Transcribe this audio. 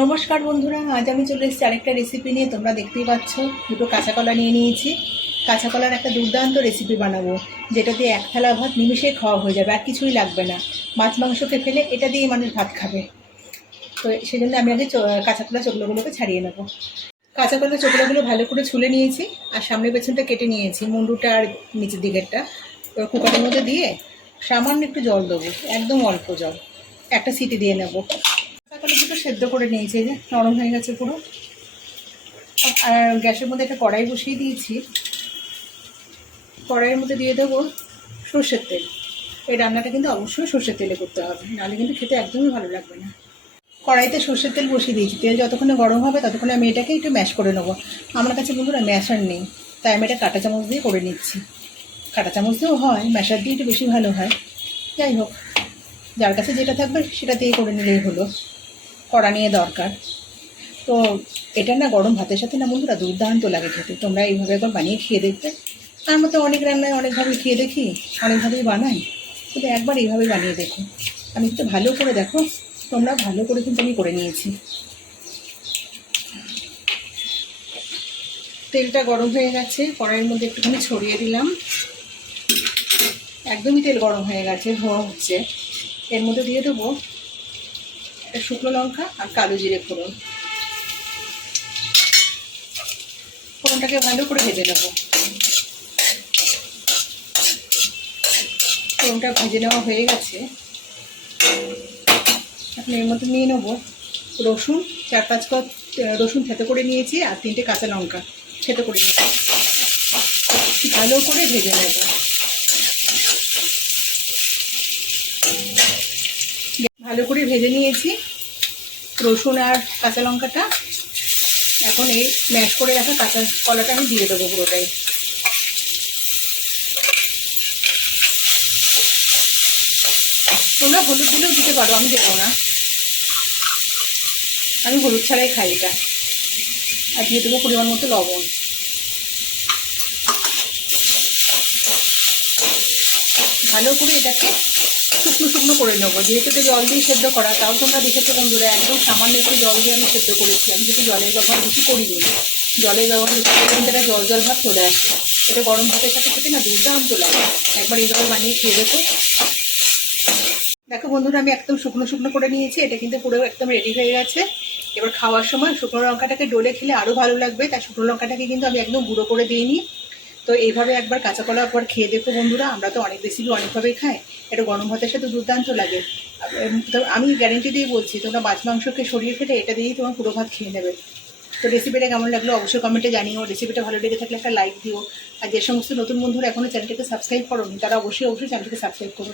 নমস্কার বন্ধুরা, আজ আমি চলে এসেছি আরেকটা রেসিপি নিয়ে। তোমরা দেখতেই পাচ্ছ, দুটো কাঁচা কলা নিয়ে নিয়েছি। কাঁচা কলার একটা দুর্দান্ত রেসিপি বানাবো, যেটা দিয়ে এক থালা ভাত নিমিশে খাওয়া হয়ে যাবে, আর কিছুই লাগবে না। মাছ মাংসকে ফেলে এটা দিয়ে মানুষ ভাত খাবে। তো সেই জন্য আমি আগে কাঁচা কলা চোখলাগুলোকে ছাড়িয়ে নেব। কাঁচা কলা চোখলাগুলো ভালো করে ছুলে নিয়েছি, আর সামনে পেছনটা কেটে নিয়েছি, মুন্ডুটা আর নিচের দিকেরটা। এবার কুকারের মধ্যে দিয়ে সামান্য একটু জল দেবো, একদম অল্প জল। একটা সিটি দিয়ে নেব। সেদ্ধ করে নিয়েছি যে নরম হয়ে গেছে পুরো। আর গ্যাসের মধ্যে একটা কড়াই বসিয়ে দিয়েছি। কড়াইয়ের মধ্যে দিয়ে দেবো সর্ষের তেল। এই রান্নাটা কিন্তু অবশ্যই সর্ষের তেলে করতে হবে, নাহলে কিন্তু খেতে একদমই ভালো লাগবে না। কড়াইতে সর্ষের তেল বসিয়ে দিয়েছি, তেল যতক্ষণে গরম হবে ততক্ষণে আমি এটাকে একটু ম্যাশ করে নেব। আমার কাছে বন্ধুরা ম্যাশার নেই, তাই আমি এটা কাঁটা চামচ দিয়ে করে নিচ্ছি। কাঁটা চামচ দিয়েও হয়, ম্যাশার দিয়ে একটু বেশি ভালো হয়। যাই হোক, যার কাছে যেটা থাকবে সেটা দিয়ে করে নিলেই হলো। কড়া নিয়ে দরকার। তো এটা না গরম ভাতের সাথে না বন্ধুরা দুর্দান্ত লাগে খেতে। তোমরা এইভাবে একবার বানিয়ে খেয়ে দেখবে। তার মতো অনেক রান্নায় অনেকভাবে খেয়ে দেখি, অনেকভাবেই বানাই। কিন্তু একবার এইভাবে বানিয়ে দেখো। আমি একটু ভালো করে দেখো, তোমরা ভালো করে কিন্তু আমি করে নিয়েছি। তেলটা গরম হয়ে গেছে, কড়াইয়ের মধ্যে একটুখানি ছড়িয়ে দিলাম। একদমই তেল গরম হয়ে গেছে, ধোয়া হচ্ছে। এর মধ্যে দিয়ে দেবো একটা শুকনো লঙ্কা আর কালো জিরে ফোড়ন। ফোড়নটাকে ভালো করে ভেজে নেব। ফোড়নটা ভেজে নেওয়া হয়ে গেছে। এখন এর মধ্যে নিয়ে নেব রসুন, চার পাঁচ কপ রসুন থেতো করে নিয়েছি আর তিনটে কাঁচা লঙ্কা থেতো করে নিয়েছি। ভালো করে ভেজে নেব ভালো করে ভেজে নিয়েছি রসুন আর কাঁচা লঙ্কাটা এখন এই ম্যাশ করে রাখা কাঁচা কলাটা আমি দিয়ে দেবো পুরোটাই। তোমরা হলুদ দিলেও দিতে পারো, আমি দেবো না। আমি হলুদ ছাড়াই খাই এটা। আর দিয়ে দেবো পরিমাণ মতো লবণ। ভালো করে এটাকে শুকনো শুকনো করে নেব। যেহেতু এটা জল দিয়ে সেদ্ধ করা, তাও তোমরা দেখেছ বন্ধুরা, একদম সামান্য একটু জল দিয়ে আমি সেদ্ধ করেছি। আমি কিন্তু জলের ব্যবহার বেশি করিনি। জলের ব্যবহার বেশি এটা জল জল ভাব চলে আসে এটা গরম ভাতের সাথে খেতে না দুর্দান্ত লাগে। একবার এইভাবে বানিয়ে খেয়ে দেখো। দেখো বন্ধুরা, আমি একদম শুকনো শুকনো করে নিয়েছি। এটা কিন্তু পুরো একদম রেডি হয়ে গেছে। এবার খাওয়ার সময় শুকনো লঙ্কাটাকে ডলে খেলে আরও ভালো লাগবে। তাই শুকনো লঙ্কাটাকে কিন্তু আমি একদম গুঁড়ো করে দিইনি। তো এইভাবে একবার কাঁচা কলা একবার খেয়ে দেখো বন্ধুরা, আমরা তো অনেক বেশি অনেকভাবেই খাই। এটা গরম ভাতের সাথে দুর্দান্ত লাগে। তো আমি গ্যারেন্টি দিয়ে বলছি, তোমরা মাছ মাংসকে সরিয়ে ফেলে এটা দিয়েই তোমার পুরো ভাত খেয়ে নেবে। তো রেসিপিটা কেমন লাগল অবশ্যই কমেন্টে জানিও। রেসিপিটা ভালো লেগে থাকলে একটা লাইক দিও। আর যে সমস্ত নতুন বন্ধুরা এখনও চ্যানেলটাকে সাবস্ক্রাইব করো তারা অবশ্যই অবশ্যই চ্যানেলটাকে সাবস্ক্রাইব করো।